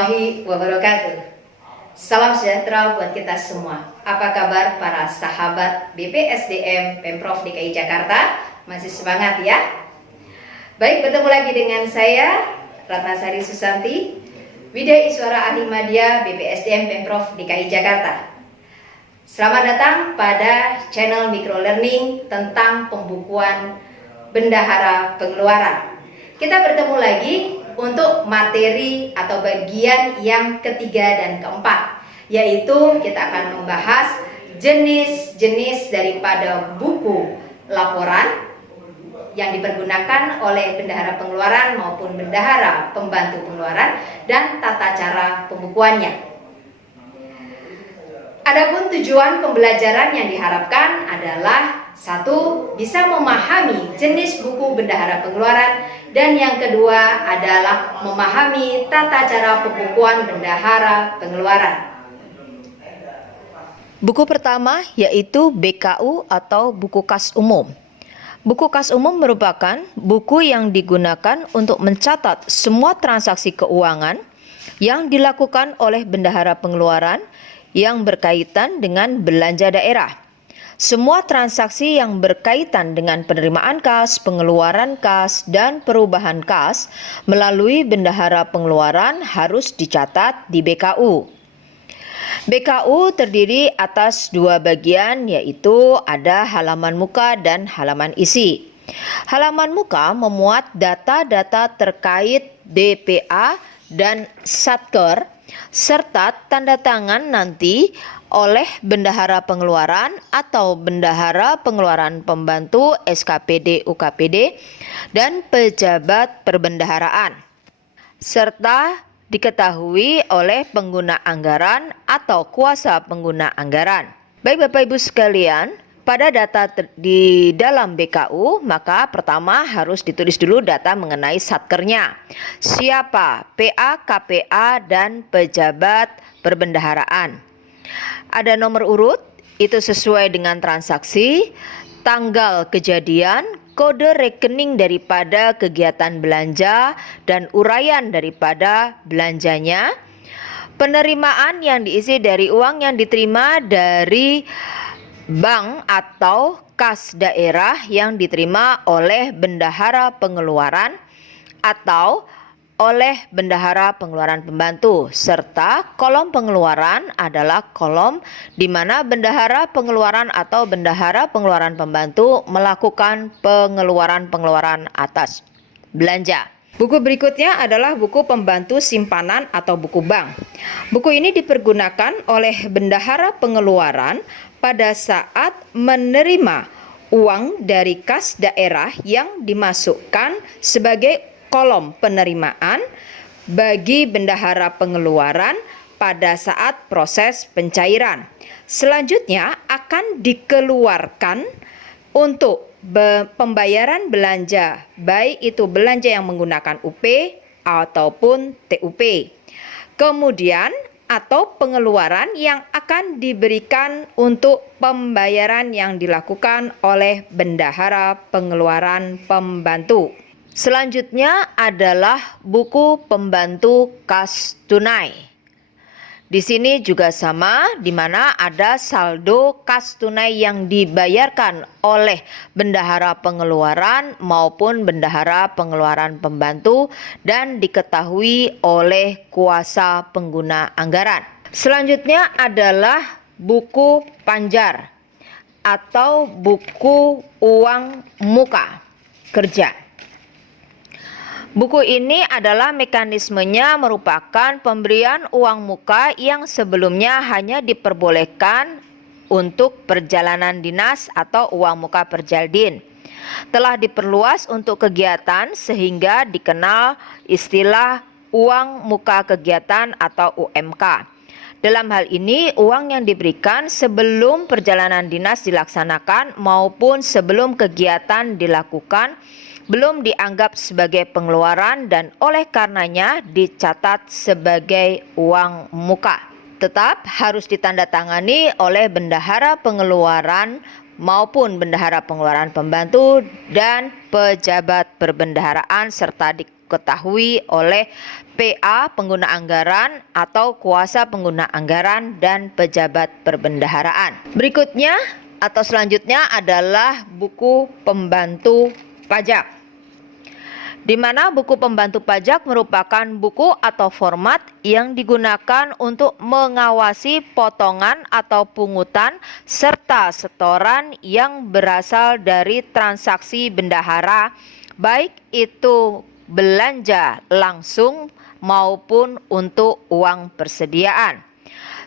warahmatullahi wabarakatuh. Salam sejahtera buat kita semua. Apa kabar para sahabat BPSDM Pemprov DKI Jakarta? Masih semangat ya? Baik, bertemu lagi dengan saya Ratnasari Susanti, Widya Iswara Ahli Madya BPSDM Pemprov DKI Jakarta. Selamat datang pada channel Microlearning tentang pembukuan bendahara pengeluaran. Kita bertemu lagi untuk materi atau bagian yang ketiga dan keempat, yaitu kita akan membahas jenis-jenis daripada buku laporan yang dipergunakan oleh bendahara pengeluaran maupun bendahara pembantu pengeluaran dan tata cara pembukuannya. Adapun tujuan pembelajaran yang diharapkan adalah satu, bisa memahami jenis buku bendahara pengeluaran, dan yang kedua adalah memahami tata cara pembukuan bendahara pengeluaran. Buku pertama yaitu BKU atau buku kas umum. Buku kas umum merupakan buku yang digunakan untuk mencatat semua transaksi keuangan yang dilakukan oleh bendahara pengeluaran yang berkaitan dengan belanja daerah. Semua transaksi yang berkaitan dengan penerimaan kas, pengeluaran kas, dan perubahan kas melalui bendahara pengeluaran harus dicatat di BKU. BKU terdiri atas dua bagian, yaitu ada halaman muka dan halaman isi. Halaman muka memuat data-data terkait DPA dan Satker serta tanda tangan nanti oleh bendahara pengeluaran atau bendahara pengeluaran pembantu SKPD UKPD dan pejabat perbendaharaan, serta diketahui oleh pengguna anggaran atau kuasa pengguna anggaran. Baik Bapak Ibu sekalian, pada data di dalam BKU, maka pertama harus ditulis dulu data mengenai satkernya. Siapa PA, KPA, dan pejabat perbendaharaan. Ada nomor urut, itu sesuai dengan transaksi, tanggal kejadian, kode rekening daripada kegiatan belanja, dan uraian daripada belanjanya. Penerimaan yang diisi dari uang yang diterima dari bank atau kas daerah yang diterima oleh bendahara pengeluaran atau oleh bendahara pengeluaran pembantu, serta kolom pengeluaran adalah kolom di mana bendahara pengeluaran atau bendahara pengeluaran pembantu melakukan pengeluaran atas belanja. Buku berikutnya adalah buku pembantu simpanan atau buku bank. Buku ini dipergunakan oleh bendahara pengeluaran pada saat menerima uang dari kas daerah yang dimasukkan sebagai kolom penerimaan bagi bendahara pengeluaran pada saat proses pencairan. Selanjutnya akan dikeluarkan untuk pembayaran belanja, baik itu belanja yang menggunakan UP ataupun TUP. Kemudian atau pengeluaran yang akan diberikan untuk pembayaran yang dilakukan oleh bendahara pengeluaran pembantu. Selanjutnya adalah buku pembantu kas tunai. Di sini juga sama, di mana ada saldo kas tunai yang dibayarkan oleh bendahara pengeluaran maupun bendahara pengeluaran pembantu dan diketahui oleh kuasa pengguna anggaran. Selanjutnya adalah buku panjar atau buku uang muka kerja. Buku ini adalah mekanismenya merupakan pemberian uang muka yang sebelumnya hanya diperbolehkan untuk perjalanan dinas atau uang muka perjaldin. Telah diperluas untuk kegiatan sehingga dikenal istilah uang muka kegiatan atau UMK. Dalam hal ini, uang yang diberikan sebelum perjalanan dinas dilaksanakan maupun sebelum kegiatan dilakukan belum dianggap sebagai pengeluaran dan oleh karenanya dicatat sebagai uang muka. Tetap harus ditandatangani oleh bendahara pengeluaran maupun bendahara pengeluaran pembantu dan pejabat perbendaharaan serta diketahui oleh PA pengguna anggaran atau kuasa pengguna anggaran dan pejabat perbendaharaan. Berikutnya atau selanjutnya adalah buku pembantu pajak, di mana buku pembantu pajak merupakan buku atau format yang digunakan untuk mengawasi potongan atau pungutan serta setoran yang berasal dari transaksi bendahara, baik itu belanja langsung maupun untuk uang persediaan.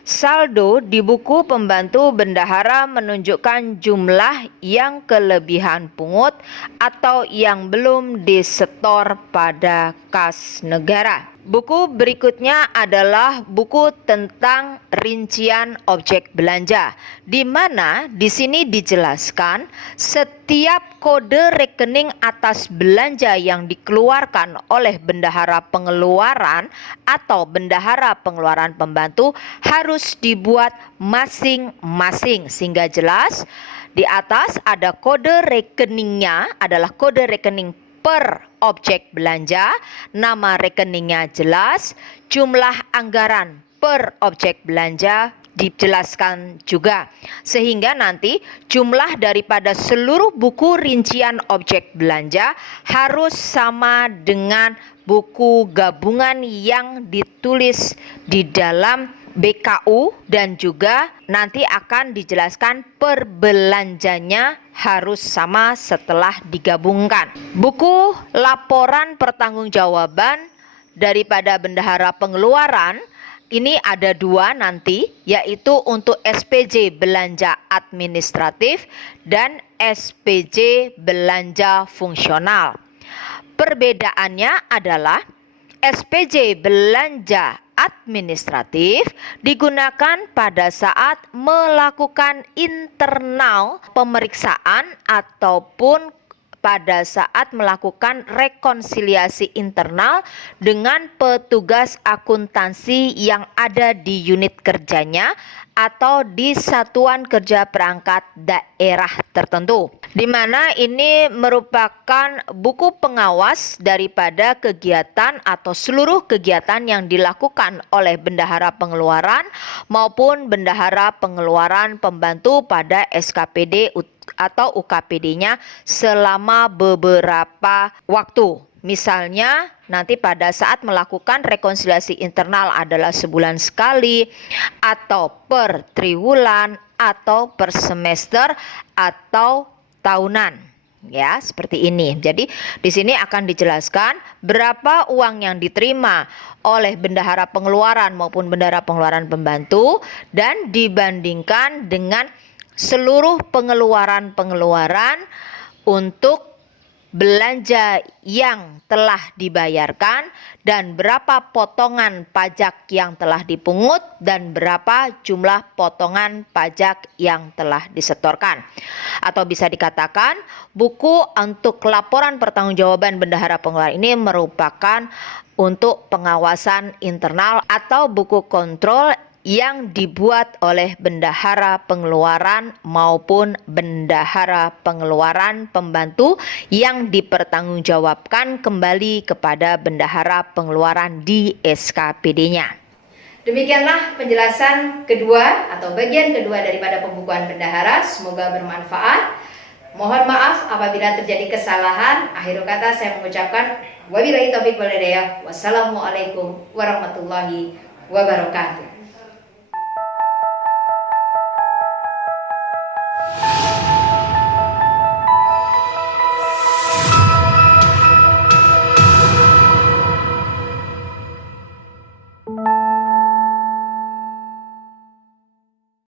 Saldo di buku pembantu bendahara menunjukkan jumlah yang kelebihan pungut atau yang belum disetor pada kas negara. Buku berikutnya adalah buku tentang rincian objek belanja, di mana di sini dijelaskan setiap kode rekening atas belanja yang dikeluarkan oleh bendahara pengeluaran atau bendahara pengeluaran pembantu harus dibuat masing-masing, sehingga jelas di atas ada kode rekeningnya adalah kode rekening per objek belanja, nama rekeningnya jelas, jumlah anggaran per objek belanja dijelaskan juga, sehingga nanti jumlah daripada seluruh buku rincian objek belanja harus sama dengan buku gabungan yang ditulis di dalam BKU, dan juga nanti akan dijelaskan perbelanjanya harus sama setelah digabungkan. Buku laporan pertanggungjawaban daripada bendahara pengeluaran ini ada dua nanti, yaitu untuk SPJ belanja administratif dan SPJ belanja fungsional. Perbedaannya adalah SPJ belanja administratif digunakan pada saat melakukan internal pemeriksaan ataupun pada saat melakukan rekonsiliasi internal dengan petugas akuntansi yang ada di unit kerjanya atau di satuan kerja perangkat daerah tertentu, di mana ini merupakan buku pengawas daripada kegiatan atau seluruh kegiatan yang dilakukan oleh bendahara pengeluaran maupun bendahara pengeluaran pembantu pada SKPD atau UKPD-nya selama beberapa waktu. Misalnya nanti pada saat melakukan rekonsiliasi internal adalah sebulan sekali, atau per triwulan, atau per semester, atau tahunan. Ya, seperti ini. Jadi di sini akan dijelaskan berapa uang yang diterima oleh bendahara pengeluaran maupun bendahara pengeluaran pembantu dan dibandingkan dengan seluruh pengeluaran-pengeluaran untuk belanja yang telah dibayarkan dan berapa potongan pajak yang telah dipungut dan berapa jumlah potongan pajak yang telah disetorkan. Atau bisa dikatakan buku untuk laporan pertanggungjawaban bendahara pengeluaran ini merupakan untuk pengawasan internal atau buku kontrol yang dibuat oleh bendahara pengeluaran maupun bendahara pengeluaran pembantu yang dipertanggungjawabkan kembali kepada bendahara pengeluaran di SKPD-nya. Demikianlah penjelasan kedua atau bagian kedua daripada pembukuan bendahara. Semoga bermanfaat. Mohon maaf apabila terjadi kesalahan. Akhir kata saya mengucapkan wabillahi taufiq wal hidayah. Wassalamualaikum warahmatullahi wabarakatuh.